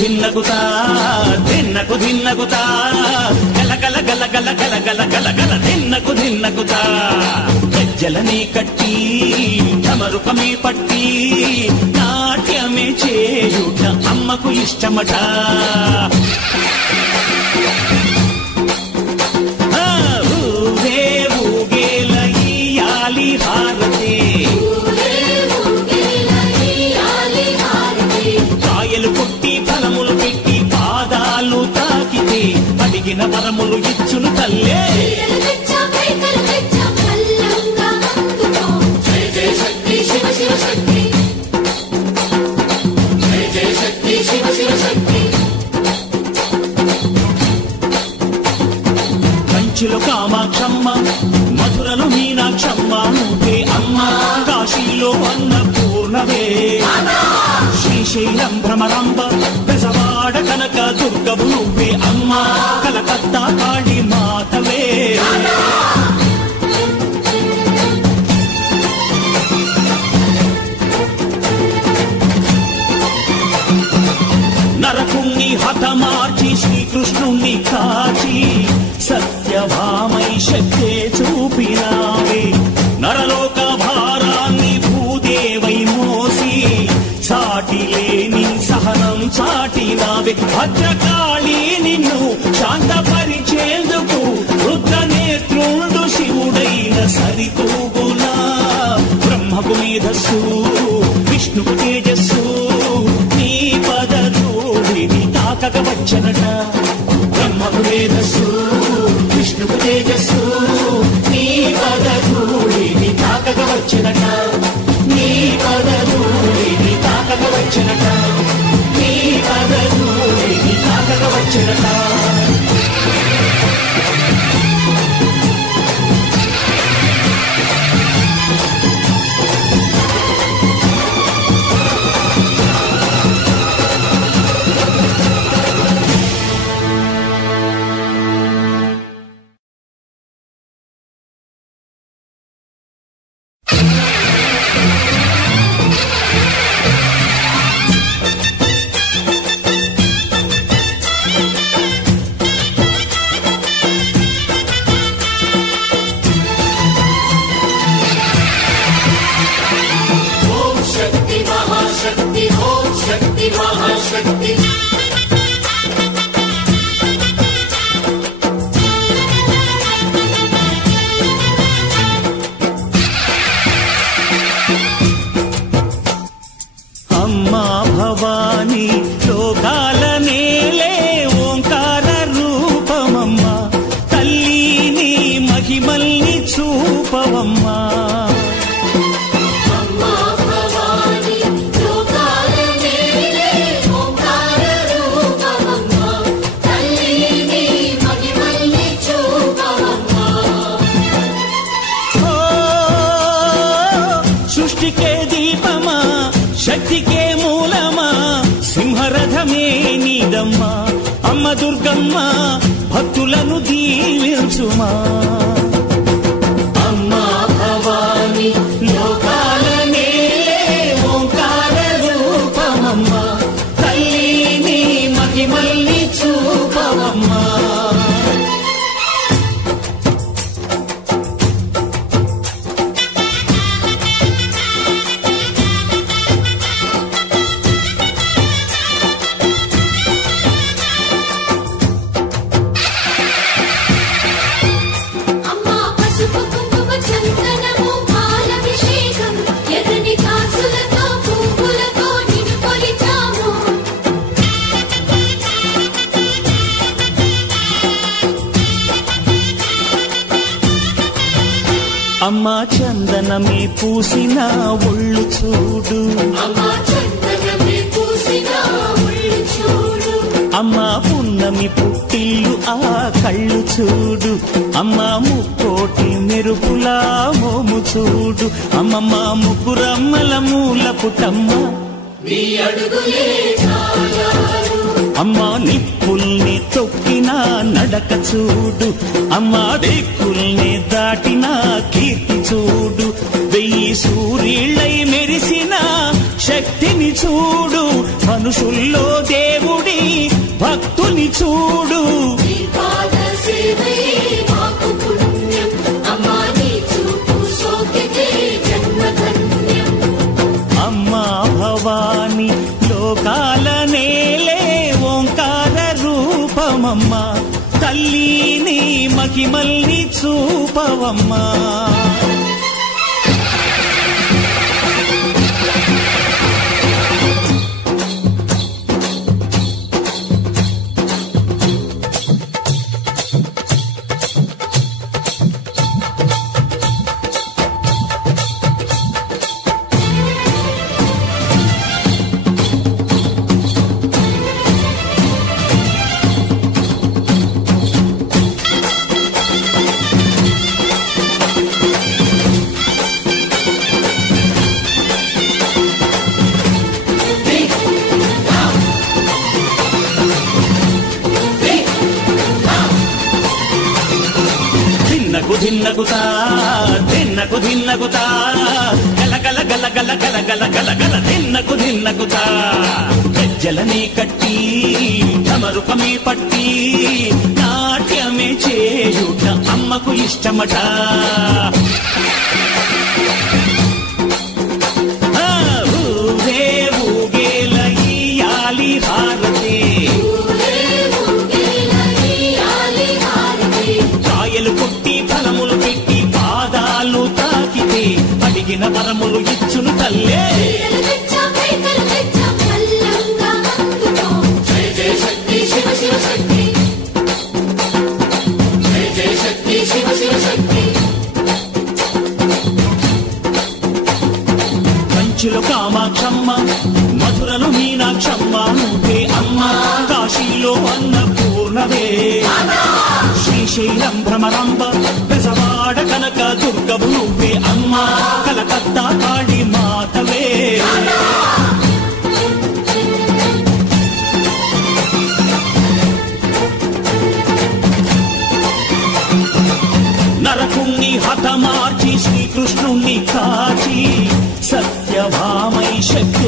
ధిన్నకుతా ధిన్నకు ధిన్నకుతా గల గల గల గల గల గల గల గల ధిన్నకు ధిన్నకుతా గజ్జలనే కట్టి ఢమరుకమే పట్టి నాట్యమే చేయుట అమ్మకు ఇష్టమట. ఊరే ఊగేల ఇయ్యాలి హారతి కాయలు కొట్టి ఫలములు పెట్టి పాదాలు తాకితే అడిగిన వరములు ఇచ్చును తల్లే. కంచిలో కామాక్షమ్మ మధురలో మీనాక్షమ్మ నువ్వే అమ్మ కాశీలో అన్నపూర్ణవే శ్రీశైలం భ్రమరాంబ పెసవాడ కనక దుర్గవు నువ్వే అమ్మ కలకత్తా కాళీ మాతవే. నరకుణ్ణి హతమార్చి శ్రీకృష్ణుణ్ణి కాచి సత్యభామై శక్తే చూపినావే నరలోక భారాన్ని భూదేవై మోసి సాటి లేని సహనం చాటినావే. భద్రకాళి నిన్ను శాంతపరిచేందుకు రుద్రనేత్రుండు శివుడైన సరితూగునా బ్రహ్మకు మేధస్సు విష్ణుకు తేజస్సు నీ పదధూళిని తాకక వచ్చనట. బ్రహ్మకు మేధస్సు విష్ణుకు తేజస్సు నీ పదధూళిని తాకక వచ్చనట. నీ పదధూళిని తాకక వచ్చనట. నీ పదధూళిని తాకక వచ్చనట. అమ్మ దుర్గమ్మ భక్తులను దీవించుమా. అమ్మా భవాని లోకాల నేలే ఓంకార రూపమమ్మ తల్లిని మహిమల్ని చూపవమ్మా. అమ్మా చందనమే పూసిన ఒళ్ళు చూడు. అమ్మా పున్నమి పుట్టిల్లు ఆ కళ్ళు చూడు. అమ్మా ముక్కోటి మెరుపులా మోము చూడు. అమ్మమ్మ ముగ్గురమ్మల మూల పుటమ్మ అమ్మా నిప్పుల్ని తొక్కిన నడక చూడు. అమ్మా దిక్కుల్ని దాటిన కీర్తి చూడు. 1000 సూర్యుళ్ళై మెరిసిన శక్తిని చూడు. మనుషుల్లో దేవుడి భక్తుని చూడు. అమ్మా భవాని లోకాల నేలే ఓంకార రూపమమ్మా, తల్లిని మహిమల్ని చూపవమ్మా. ధిన్నగుతా ధిన్నకు ధిన్నగుతా గల గల గల గల గల గల గల గల ధిన్నగుతా. గజ్జలనే కట్టి తమరుకమే పట్టి నాట్యమే చేయుట అమ్మకు ఇష్టమట. ఊరే ఊగేల ఇయ్యాలి హారతి, కాయలు కొట్టి ఫలములు పెట్టి పాదాలు తాకితే అడిగిన వరములు ఇచ్చును తల్లే. కంచిలో కామాక్షమ్మ, మధురలో మీనాక్షమ్మ నువ్వే అమ్మ, కాశీలో అన్నపూర్ణవే, శ్రీశైలం భ్రమరాంబ, బెజవాడ కనక దుర్గవు నువ్వే అమ్మ, కలకత్తా కాళీ మాతవే. నరకుణ్ణి హతమార్చి శ్రీకృష్ణుణ్ణి కాచి సత్యభామై శక్తి